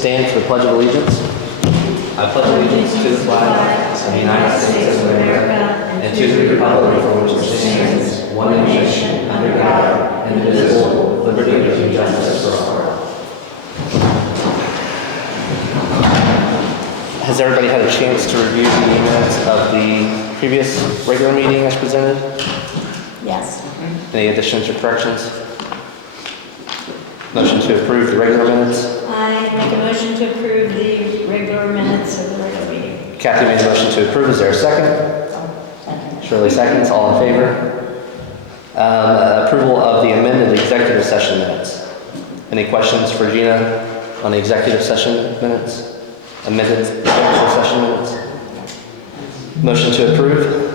stand for the Pledge of Allegiance. I pledge allegiance to the flag of the United States of America and to the republic for which it stands, one nation, under God, indivisible, with liberty and justice for all. Has everybody had a chance to review the minutes of the previous regular meeting as presented? Yes. Any additions or corrections? Motion to approve the regular minutes. I make a motion to approve the regular minutes of the regular meeting. Cathy made a motion to approve. Is there a second? Shirley seconds. All in favor? Approval of the amended executive session minutes. Any questions for Gina on the executive session minutes? Amended executive session minutes? Motion to approve.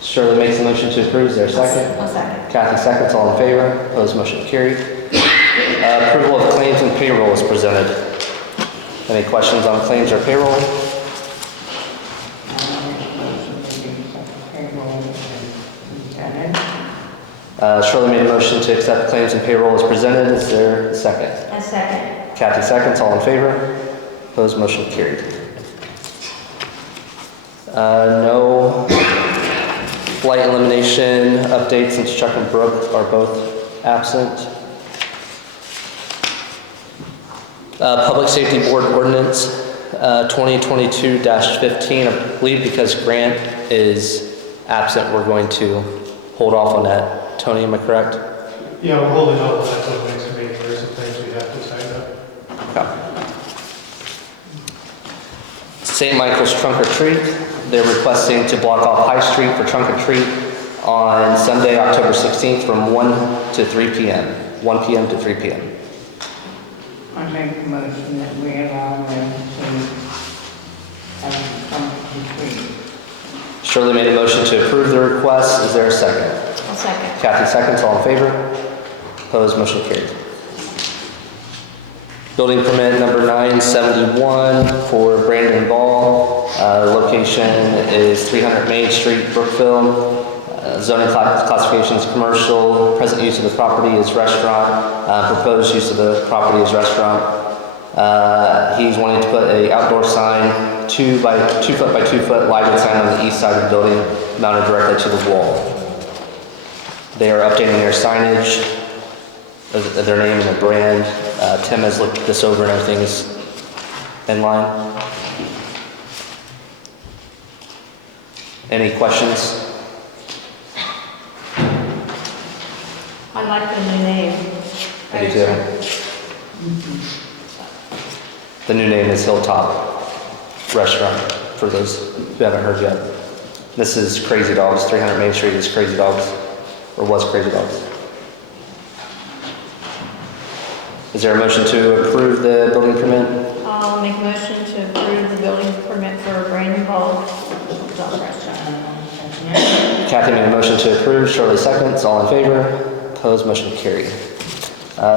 Shirley makes a motion to approve. Is there a second? I'll second. Cathy seconds. All in favor? Opposed? Motion carried. Approval of claims and payroll is presented. Any questions on claims or payroll? Shirley made a motion to accept claims and payroll as presented. Is there a second? A second. Cathy seconds. All in favor? Opposed? Motion carried. No flight elimination updates since Chuck and Brooke are both absent. Public Safety Board Ordinance 2022-15. I believe because Grant is absent, we're going to hold off on that. Tony, am I correct? Yeah, we're holding off on that until the next meeting. There's some things we have to sign up. Okay. St. Michael's Trunk or Treat. They're requesting to block off High Street for Trunk or Treat on Sunday, October 16th from 1 to 3 p.m. 1 p.m. to 3 p.m. I make a motion that we allow them to have some retreat. Shirley made a motion to approve the request. Is there a second? I'll second. Cathy seconds. All in favor? Opposed? Motion carried. Building permit number 971 for Brandon Ball. Location is 300 Main Street, Brookville. Zoning classification is commercial. Present use of the property is restaurant. Proposed use of the property is restaurant. He's wanting to put an outdoor sign, 2 foot by 2 foot lighted sign on the east side of the building, mounted directly to the wall. They are updating their signage, their name and their brand. Tim has looked this over and everything is in line. Any questions? I like the new name. I do too. The new name is Hilltop Restaurant, for those who haven't heard yet. This is Crazy Dogs. 300 Main Street is Crazy Dogs, or was Crazy Dogs. Is there a motion to approve the building permit? I'll make a motion to approve the building permit for Brandon Ball Dog Restaurant. Cathy made a motion to approve. Shirley seconds. All in favor? Opposed? Motion carried.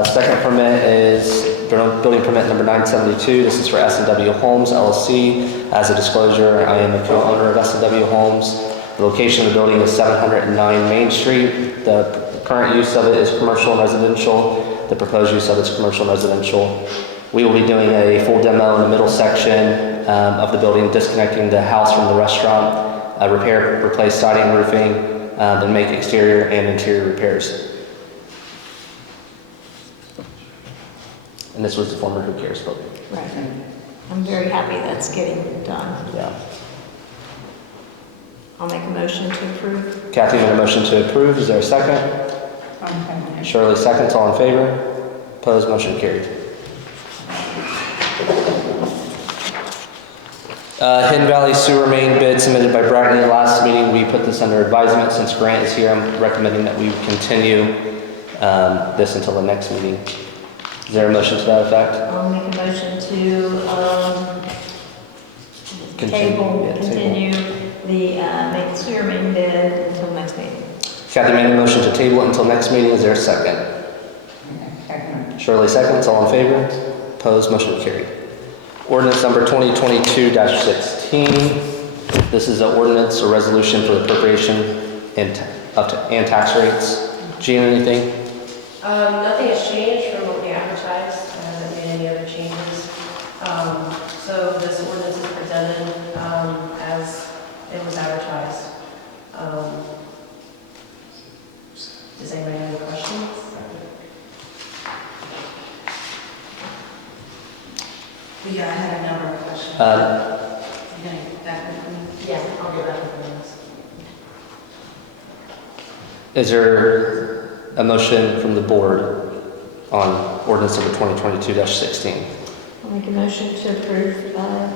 Second permit is building permit number 972. This is for S&W Homes, LLC. As a disclosure, I am a co-owner of S&W Homes. The location of the building is 709 Main Street. The current use of it is commercial and residential. The proposed use of it is commercial and residential. We will be doing a full demo in the middle section of the building, disconnecting the house from the restaurant, repair, replace siding, roofing, then make exterior and interior repairs. And this was the former Who Cares building. Right. I'm very happy that's getting done. Yeah. I'll make a motion to approve. Cathy made a motion to approve. Is there a second? Okay. Shirley seconds. All in favor? Opposed? Motion carried. Hidden Valley Sewer Main bid submitted by Brackney. Last meeting we put this under advisement. Since Grant is here, I'm recommending that we continue this until the next meeting. Is there a motion to that effect? I'll make a motion to continue the sewer main bid until next meeting. Cathy made a motion to table it until next meeting. Is there a second? Second. Shirley seconds. All in favor? Opposed? Motion carried. Ordinance number 2022-16. This is an ordinance or resolution for the appropriation and tax rates. Gina, anything? Nothing has changed from what we advertised in any other changes. So this ordinance is presented as it was advertised. Does anybody have any questions? Yeah, I had a number of questions. Yeah, I'll get back with this. Is there a motion from the board on ordinance number 2022-16? I'll make a motion to approve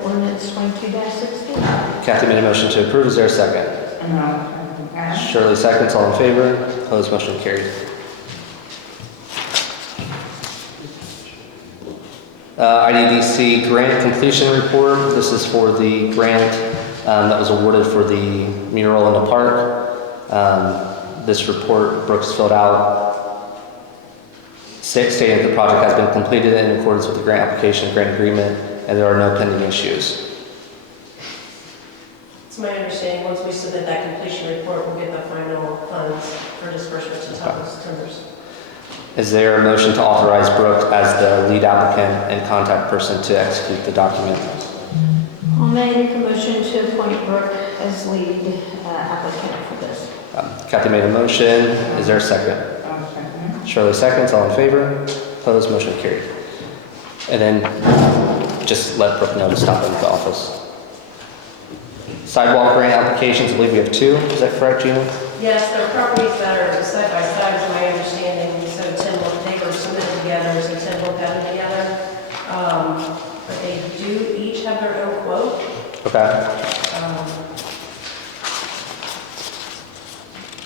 ordinance 22-16. Cathy made a motion to approve. Is there a second? And I'll, Shirley seconds. All in favor? Opposed? Motion carried. IDDC grant completion report. This is for the grant that was awarded for the mural in the park. This report Brooks filled out stating that the project has been completed in accordance with the grant application and grant agreement, and there are no pending issues. It's my understanding, once we submit that completion report, we'll get the final funds for disbursement to Thomas Timbers. Is there a motion to authorize Brooke as the lead applicant and contact person to execute the document? I'll make a motion to appoint Brooke as lead applicant for this. Cathy made a motion. Is there a second? I'll second. Shirley seconds. All in favor? Opposed? Motion carried. And then just let Brooke know to stop in the office. Sidewalk grant applications, I believe we have 2. Is that correct, Gina? Yes, there are properties that are side by side, is my understanding, so they were submitted together, so Tim looked at them together. But they do each have their own quote. Okay.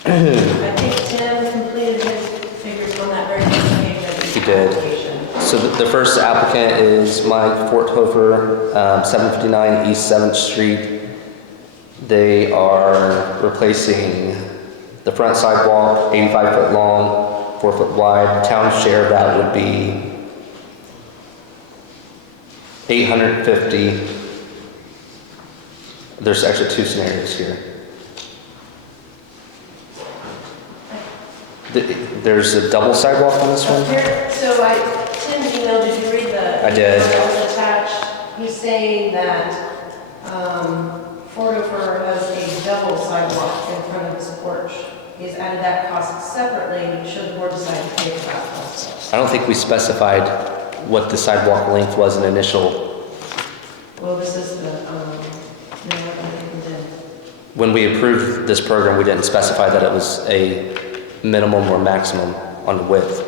I think Tim completed his figures on that very first page of He the did. application. So the first applicant is Mike Forthofer, 759 East 7th Street. They are replacing the front sidewalk, 85 foot long, 4 foot wide. Town share, that would be $850. There's actually 2 scenarios here. There's a double sidewalk on this one? Here, so Tim's email, did you read the? I did. email that was attached? He's saying that, Fordover has a double sidewalk in front of his porch. He's added that cost separately, should the board decide to pay for that cost. I don't think we specified what the sidewalk length was in initial. Well, this is the, no, I think we did. When we approved this program, we didn't specify that it was a minimum or maximum on the width.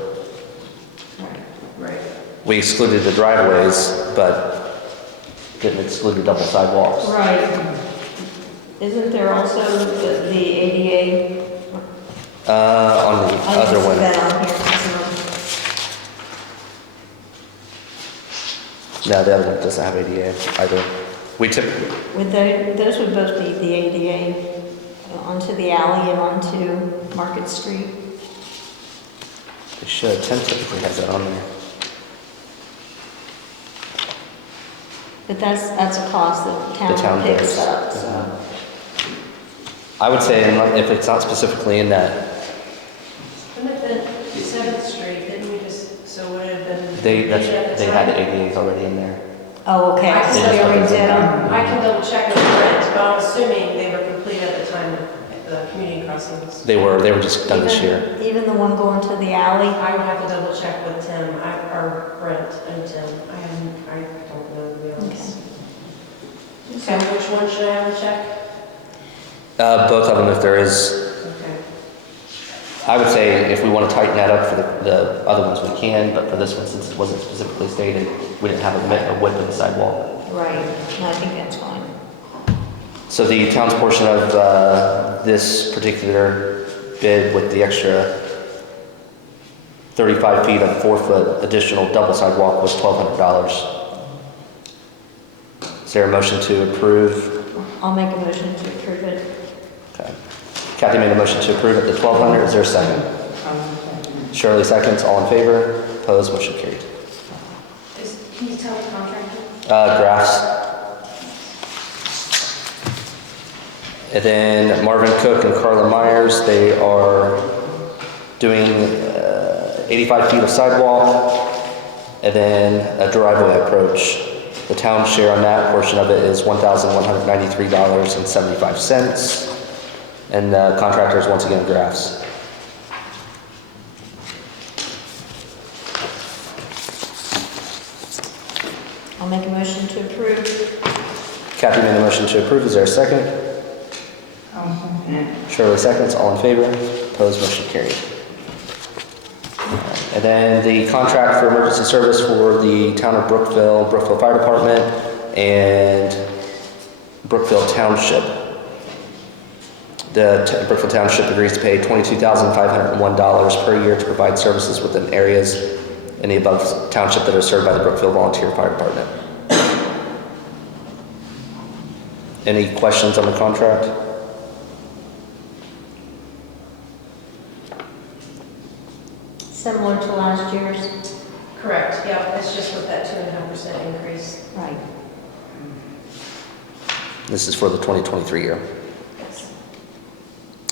Right. We excluded the driveways, but didn't exclude the double sidewalks. Right. Isn't there also the ADA? On the I other didn't see one. that on here. No, the other one doesn't have ADA either. We took, Those would both be the ADA onto the alley and onto Market Street. they should, 10 typically has that on there. But that's a cost that the The town town picks does. up, so. I would say if it's not specifically in that, Wouldn't it have been 7th Street, didn't we just, so would it have been? they at the had time? ADAs already in there. Oh, okay, I so just they already did them. I can double check with Brent, but I'm assuming they were complete at the time the community crossings. They were just done this year. Even the one going to the alley? I would have to double check with Tim, or Brent and Tim. I don't know, to be honest. So which one should I have to check? Both of them, if there is. Okay. I would say if we want to tighten that up for the other ones, we can, but for this one, since it wasn't specifically stated, we didn't have a width of the sidewalk. Right, no, I think that's fine. So the town's portion of this particular bid with the extra 35 feet of 4 foot additional double sidewalk was $1,200. Is there a motion to approve? I'll make a motion to approve it. Okay. Cathy made a motion to approve at the $1,200. Is there a second? I'll second. Shirley seconds. All in favor? Opposed? Motion carried. Can you tell the contractor? Graphs. And then Marvin Cook and Carla Myers, they are doing 85 feet of sidewalk And then a driveway approach. The town share on that portion of it is $1,193.75. And the contractor is once again Graffs. I'll make a motion to approve. Cathy made a motion to approve. Is there a second? I'll second it. Shirley seconds. All in favor? Opposed? Motion carried. And then the contract for emergency service for the town of Brookville, Brookville Fire Department, and Brookville Township. The Brookville Township agrees to pay $22,501 per year to provide services within areas in the above township that are served by the Brookville Volunteer Fire Department. Any questions on the contract? Similar to last year's. Correct, yeah, it's just with that 2.5% increase. Right. This is for the 2023 year. Yes.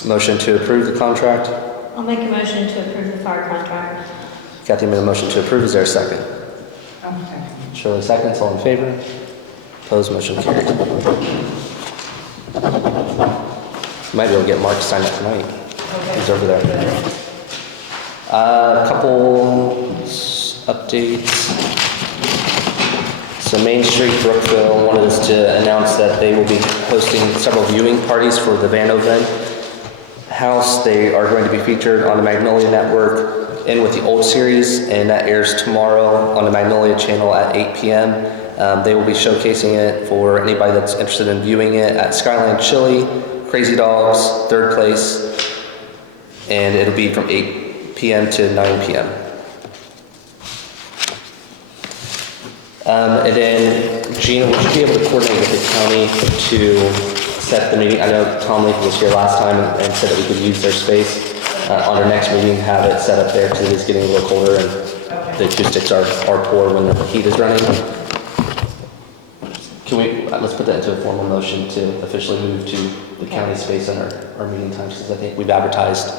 Motion to approve the contract. I'll make a motion to approve the fire contract. Cathy made a motion to approve. Is there a second? I'll second. Shirley seconds. All in favor? Opposed? Motion carried. Might be able to get Mark to sign that tonight. Okay. He's over there. A couple updates. So Main Street, Brookville wanted us to announce that they will be hosting several viewing parties for the Van Oven House. They are going to be featured on the Magnolia Network and with the Old series, and that airs tomorrow on the Magnolia channel at 8 p.m. They will be showcasing it for anybody that's interested in viewing it at Skyline Chili, Crazy Dogs, Third Place, and it'll be from 8 p.m. to 9 p.m. And then, Gina, would you be able to coordinate with the county to set the meeting? I know Tom Lincoln was here last time and said that we could use their space on our next meeting, have it set up there because it is getting a little colder and the acoustics are poor when the heat is running. Can we, let's put that into a formal motion to officially move to the county space on our meeting times, because I think we've advertised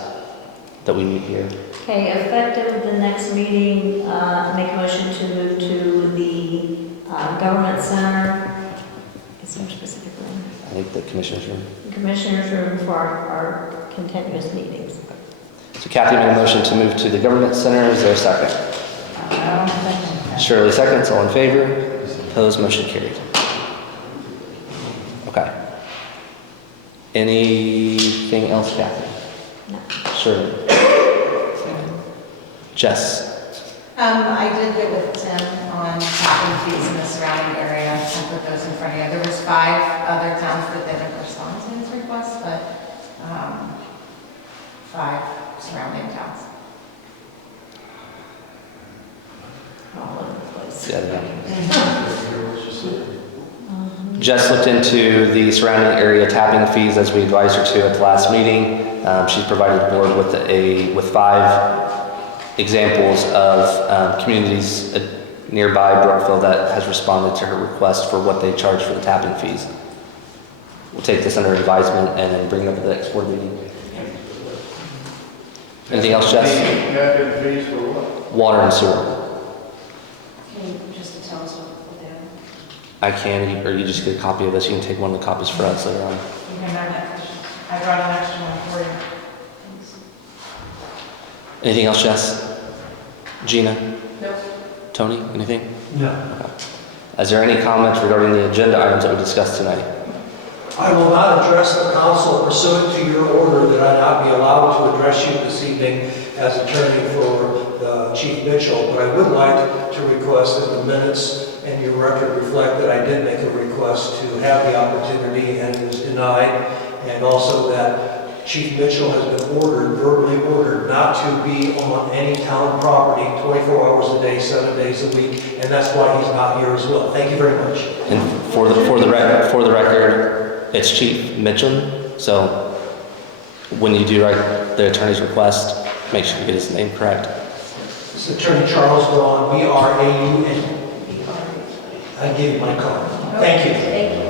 that we meet here. Okay, effective the next meeting, make a motion to move to the government center. Is there a specific room? I think the commissioner's room. The commissioner's room for our continuous meetings. So Cathy made a motion to move to the government center. Is there a second? I'll second that. Shirley seconds. All in favor? Opposed? Motion carried. Okay. Anything else, Cathy? No. Shirley? Jess? I did get with Tim on tapping fees in the surrounding area and put those in front of you. There was 5 other towns that didn't respond to his request, but 5 surrounding towns. All over the place. Yeah. Jess looked into the surrounding area tapping fees as we advised her to at the last meeting. She's provided the board with 5 examples of communities nearby Brookville that has responded to her request for what they charge for the tapping fees. We'll take this under advisement and then bring it up to the next board meeting. Anything else, Jess? Tapping fees for what? Water and sewer. Can you just tell us what they are? I can, or you just get a copy of this. You can take one of the copies for us later on. You can have that question. I brought an extra one for you. Anything else, Jess? Gina? Nope. Tony? Anything? No. Is there any comments regarding the agenda items that we discussed tonight? I will not address the council pursuant to your order that I not be allowed to address you this evening as attorney for Chief Mitchell, but I would like to request that the minutes and your record reflect that I did make a request to have the opportunity and was denied, and also that Chief Mitchell has been verbally ordered, not to be on any town property 24 hours a day, 7 days a week, and that's why he's not here as well. Thank you very much. And for the record, it's Chief MITCHUM. So when you do write the attorney's request, make sure you get his name correct. It's Attorney Charles Braun, B-R-A-U-N. I gave you my card. Thank you. Thank you.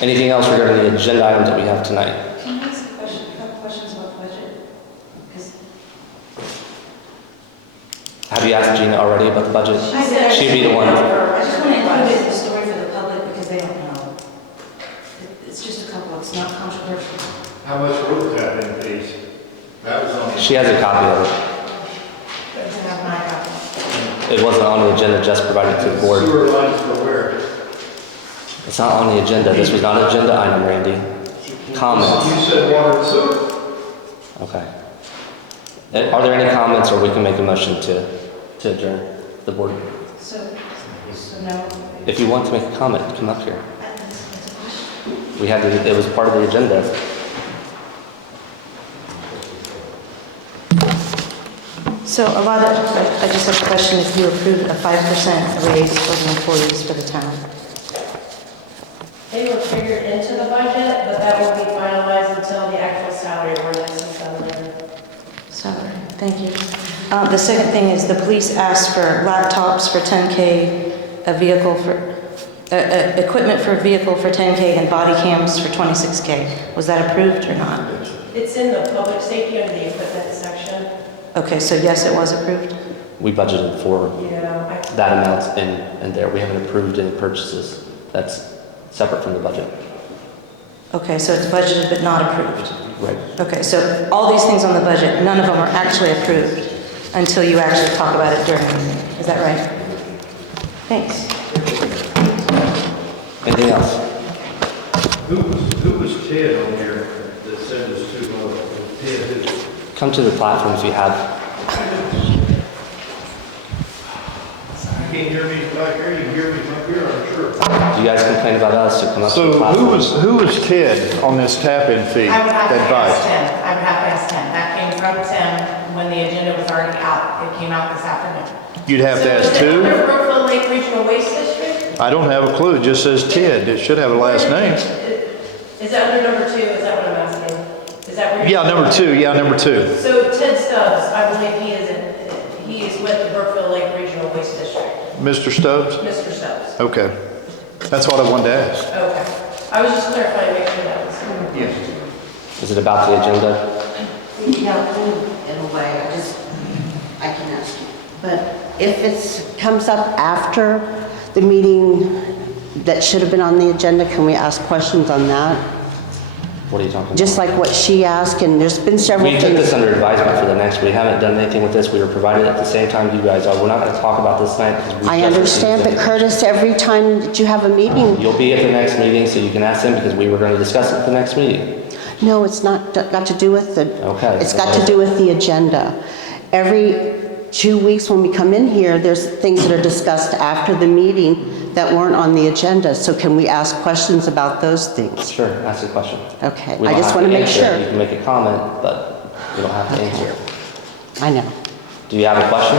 Anything else regarding the agenda items that we have tonight? Can I ask a couple questions about the budget? Because Have you asked Gina already about the budget? She'd be the one. I just want to include the story for the public because they don't know. It's just a couple, it's not controversial. How much roof tapping fees? That was on the. She has a copy of it. But to have my copy. It wasn't on the agenda, just provided to the board. Sewer lines for where? It's not on the agenda. This was not an agenda item, Randy. Comments? You said water and sewer. Okay. Are there any comments, or we can make a motion to adjourn the board? So no. If you want to make a comment, come up here. We had to, it was part of the agenda. So a lot of, I just have a question, if you approved a 5% raise for the employees for the town. They were figured into the budget, but that will be finalized until the actual salary ordinance is done later. Sorry, thank you. The second thing is the police asked for laptops for 10K, a vehicle for, equipment for a vehicle for 10K and body cams for 26K. Was that approved or not? It's in the public safety under the equipment section. Okay, so yes, it was approved? We budgeted for Yeah. that amount in there. We haven't approved any purchases. That's separate from the budget. Okay, so it's budgeted but not approved? Right. Okay, so all these things on the budget, none of them are actually approved until you actually talk about it during the meeting. Is that right? Thanks. Anything else? Who was Ted on here that said it was too low? Ted who? Come to the platform if you have. You can't hear me back here, you can hear me from here, I'm sure. Do you guys complain about us, so come up to the So platform. who was Ted on this tap-in fee I would have to ask advice? Tim. I would have to ask Tim. That came from Tim when the agenda was already out. It came out this afternoon. You'd have to ask So is it under who? Brookville Lake Regional Waste District? I don't have a clue, it just says Ted, it should have a last name. Is that under number 2? Is that what I'm asking? Is that where? Yeah, number 2, yeah, number 2. So Ted Stubbs, I believe he is with the Brookville Lake Regional Waste District. Mr. Stubbs? Mr. Stubbs. Okay. That's what I wanted to ask. Okay. I was just clarifying, make sure that was. Yes. Is it about the agenda? Yeah, in a way, I can ask you. But if it comes up after the meeting that should have been on the agenda, can we ask questions on that? What are you talking about? Just like what she asked, and there's been several We took this things. under advisement for the next. We haven't done anything with this. We were provided at the same time you guys are. We're not going to talk about this tonight because we I just understand, but received it. Curtis, every time that you have a meeting, You'll be at the next meeting, so you can ask them because we were going to discuss it at the next meeting. no, it's not got to do with the, Okay. it's got to do with the agenda. Every 2 weeks when we come in here, there's things that are discussed after the meeting that weren't on the agenda. So can we ask questions about those things? Sure, ask a question. Okay, We I don't just have want to make answer it. sure. You can make a comment, but you don't have to answer it. I know. Do you have a question?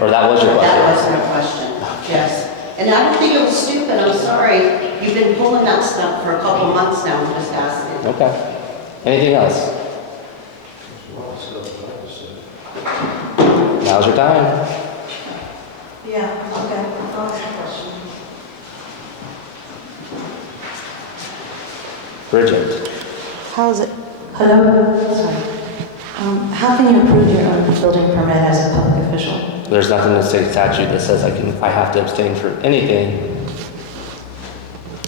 Or that was your question? That was my question, yes. And I don't think it was stupid, I'm sorry. You've been pulling that stuff for a couple months now, I'm just asking. Okay. Anything else? Now's your time. Yeah, okay, I'll ask a question. Bridget. How's it? Hello? Sorry. How can you approve your own building permit as a public official? There's nothing in the state statute that says I have to abstain for anything.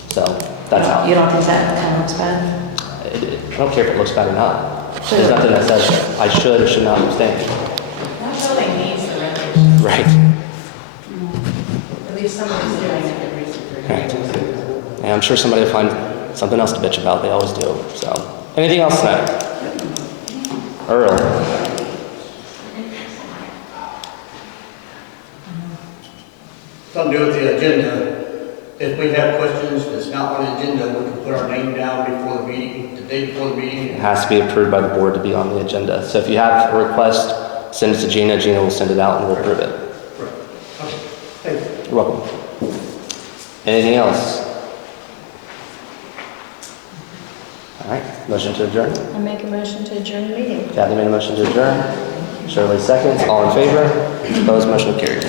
So that's how. You don't think that kind of looks bad? I don't care if it looks bad or not. There's nothing that says I should or should not abstain. That building needs the renovation. Right. At least somebody's doing a good reason for it. Right. And I'm sure somebody will find something else to bitch about. They always do. So, anything else tonight? Earl. Something to do with the agenda. If we have questions that's not on the agenda, we can put our name down before the meeting, the day before the meeting. It has to be approved by the board to be on the agenda. So if you have a request, send it to Gina. Gina will send it out and we'll approve it. Okay. Thank you. You're welcome. Anything else? All right, motion to adjourn. I make a motion to adjourn the meeting. Cathy made a motion to adjourn. Shirley seconds. All in favor? Opposed? Motion carried.